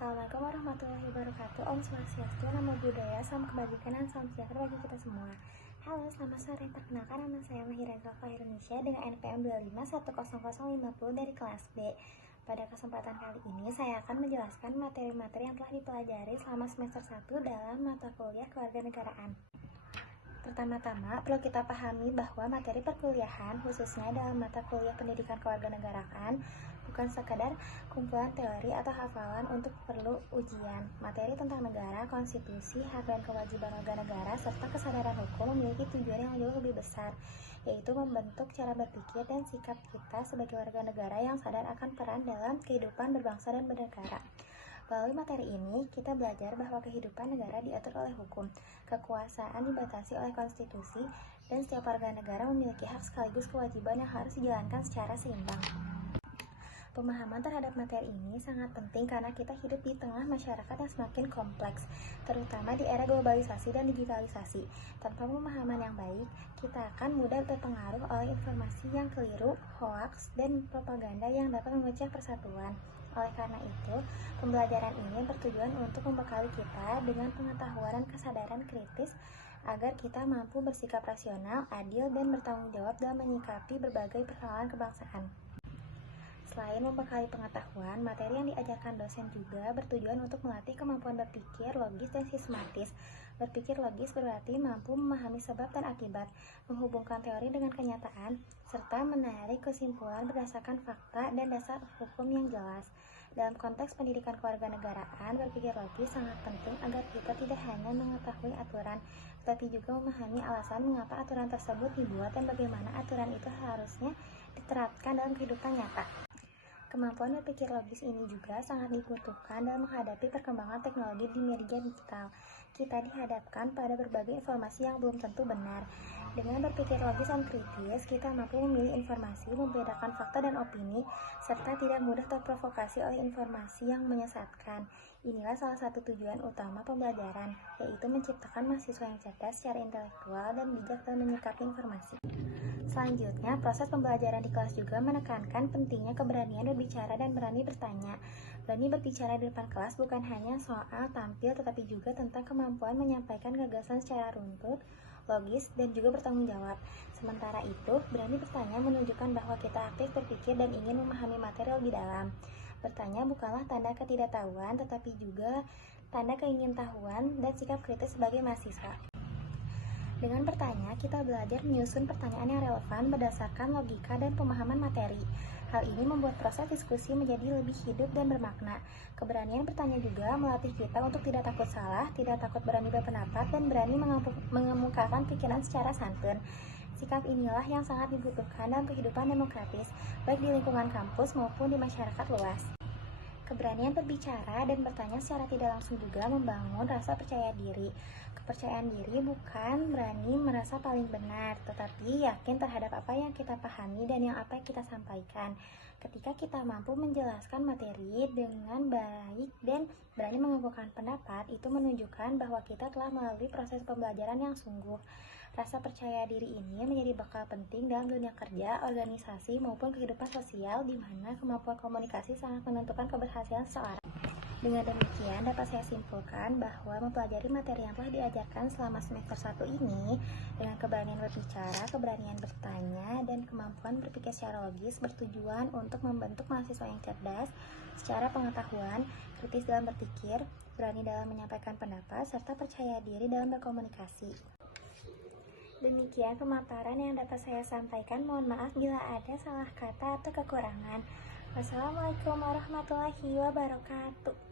Assalamualaikum warahmatullahi wabarakatuh. Om Swastiastu, Namo Buddhaya, Salam Kebajikan, dan Salam Sejahtera bagi kita semua. Halo, selamat sore. Perkenalkan, nama saya Mahira Zulfa Indonesia dengan NPM 2510050 dari kelas B. Pada kesempatan kali ini, saya akan menjelaskan materi-materi yang telah dipelajari selama semester 1 dalam mata kuliah kewarganegaraan. Pertama-tama, perlu kita pahami bahwa materi perkuliahan, khususnya dalam mata kuliah pendidikan kewarganegaraan, bukan sekadar kumpulan teori atau hafalan untuk perlu ujian. Materi tentang negara, konstitusi, hak dan kewajiban warga negara, serta kesadaran hukum memiliki tujuan yang jauh lebih besar, yaitu membentuk cara berpikir dan sikap kita sebagai warga negara yang sadar akan peran dalam kehidupan berbangsa dan bernegara. Melalui materi ini, kita belajar bahwa kehidupan negara diatur oleh hukum, kekuasaan dibatasi oleh konstitusi, dan setiap warga negara memiliki hak sekaligus kewajiban yang harus dijalankan secara seimbang. Pemahaman terhadap materi ini sangat penting karena kita hidup di tengah masyarakat yang semakin kompleks, terutama di era globalisasi dan digitalisasi. Tanpa pemahaman yang baik, kita akan mudah terpengaruh oleh informasi yang keliru, hoaks, dan propaganda yang dapat memecah persatuan. Oleh karena itu, pembelajaran ini bertujuan untuk membekali kita dengan pengetahuan dan kesadaran kritis agar kita mampu bersikap rasional, adil, dan bertanggung jawab dalam menyikapi berbagai persoalan kebangsaan. Selain membekali pengetahuan, materi yang diajarkan dosen juga bertujuan untuk melatih kemampuan berpikir logis dan sistematis. Berpikir logis berarti mampu memahami sebab dan akibat, menghubungkan teori dengan kenyataan, serta menarik kesimpulan berdasarkan fakta dan dasar hukum yang jelas. Dalam konteks pendidikan kewarganegaraan, berpikir logis sangat penting agar kita tidak hanya mengetahui aturan, tetapi juga memahami alasan mengapa aturan tersebut dibuat dan bagaimana aturan itu harusnya diterapkan dalam kehidupan nyata. Kemampuan berpikir logis ini juga sangat dibutuhkan dalam menghadapi perkembangan teknologi di media digital. Kita dihadapkan pada berbagai informasi yang belum tentu benar. Dengan berpikir logis dan kritis, kita mampu memilih informasi, membedakan fakta dan opini, serta tidak mudah terprovokasi oleh informasi yang menyesatkan. Inilah salah satu tujuan utama pembelajaran, yaitu menciptakan mahasiswa yang cerdas secara intelektual dan bijak dalam menyikapi informasi. Selanjutnya, proses pembelajaran di kelas juga menekankan pentingnya keberanian berbicara dan berani bertanya. Berani berbicara di depan kelas bukan hanya soal tampil, tetapi juga tentang kemampuan menyampaikan gagasan secara runtut, logis, dan juga bertanggung jawab. Sementara itu, berani bertanya menunjukkan bahwa kita aktif berpikir dan ingin memahami materi lebih dalam. Bertanya bukanlah tanda ketidaktahuan, tetapi juga tanda keingintahuan dan sikap kritis sebagai mahasiswa. Dengan bertanya, kita belajar menyusun pertanyaan yang relevan berdasarkan logika dan pemahaman materi. Hal ini membuat proses diskusi menjadi lebih hidup dan bermakna. Keberanian bertanya juga melatih kita untuk tidak takut salah, tidak takut berani berpendapat, dan berani mengemukakan pikiran secara santun. Sikap inilah yang sangat dibutuhkan dalam kehidupan demokratis, baik di lingkungan kampus maupun di masyarakat luas. Keberanian berbicara dan bertanya secara tidak langsung juga membangun rasa percaya diri. Kepercayaan diri bukan berani merasa paling benar, tetapi yakin terhadap apa yang kita pahami dan apa yang kita sampaikan. Ketika kita mampu menjelaskan materi dengan baik dan berani mengemukakan pendapat, itu menunjukkan bahwa kita telah melalui proses pembelajaran yang sungguh. Rasa percaya diri ini menjadi bekal penting dalam dunia kerja, organisasi, maupun kehidupan sosial, di mana kemampuan komunikasi sangat menentukan keberhasilan seseorang. Dengan demikian, dapat saya simpulkan bahwa mempelajari materi yang telah diajarkan selama semester 1 ini, dengan keberanian berbicara, keberanian bertanya, dan kemampuan berpikir secara logis, bertujuan untuk membentuk mahasiswa yang cerdas secara pengetahuan, kritis dalam berpikir, berani dalam menyampaikan pendapat, serta percaya diri dalam berkomunikasi. Demikian pemaparan yang dapat saya sampaikan. Mohon maaf bila ada salah kata atau kekurangan. Wassalamualaikum warahmatullahi wabarakatuh.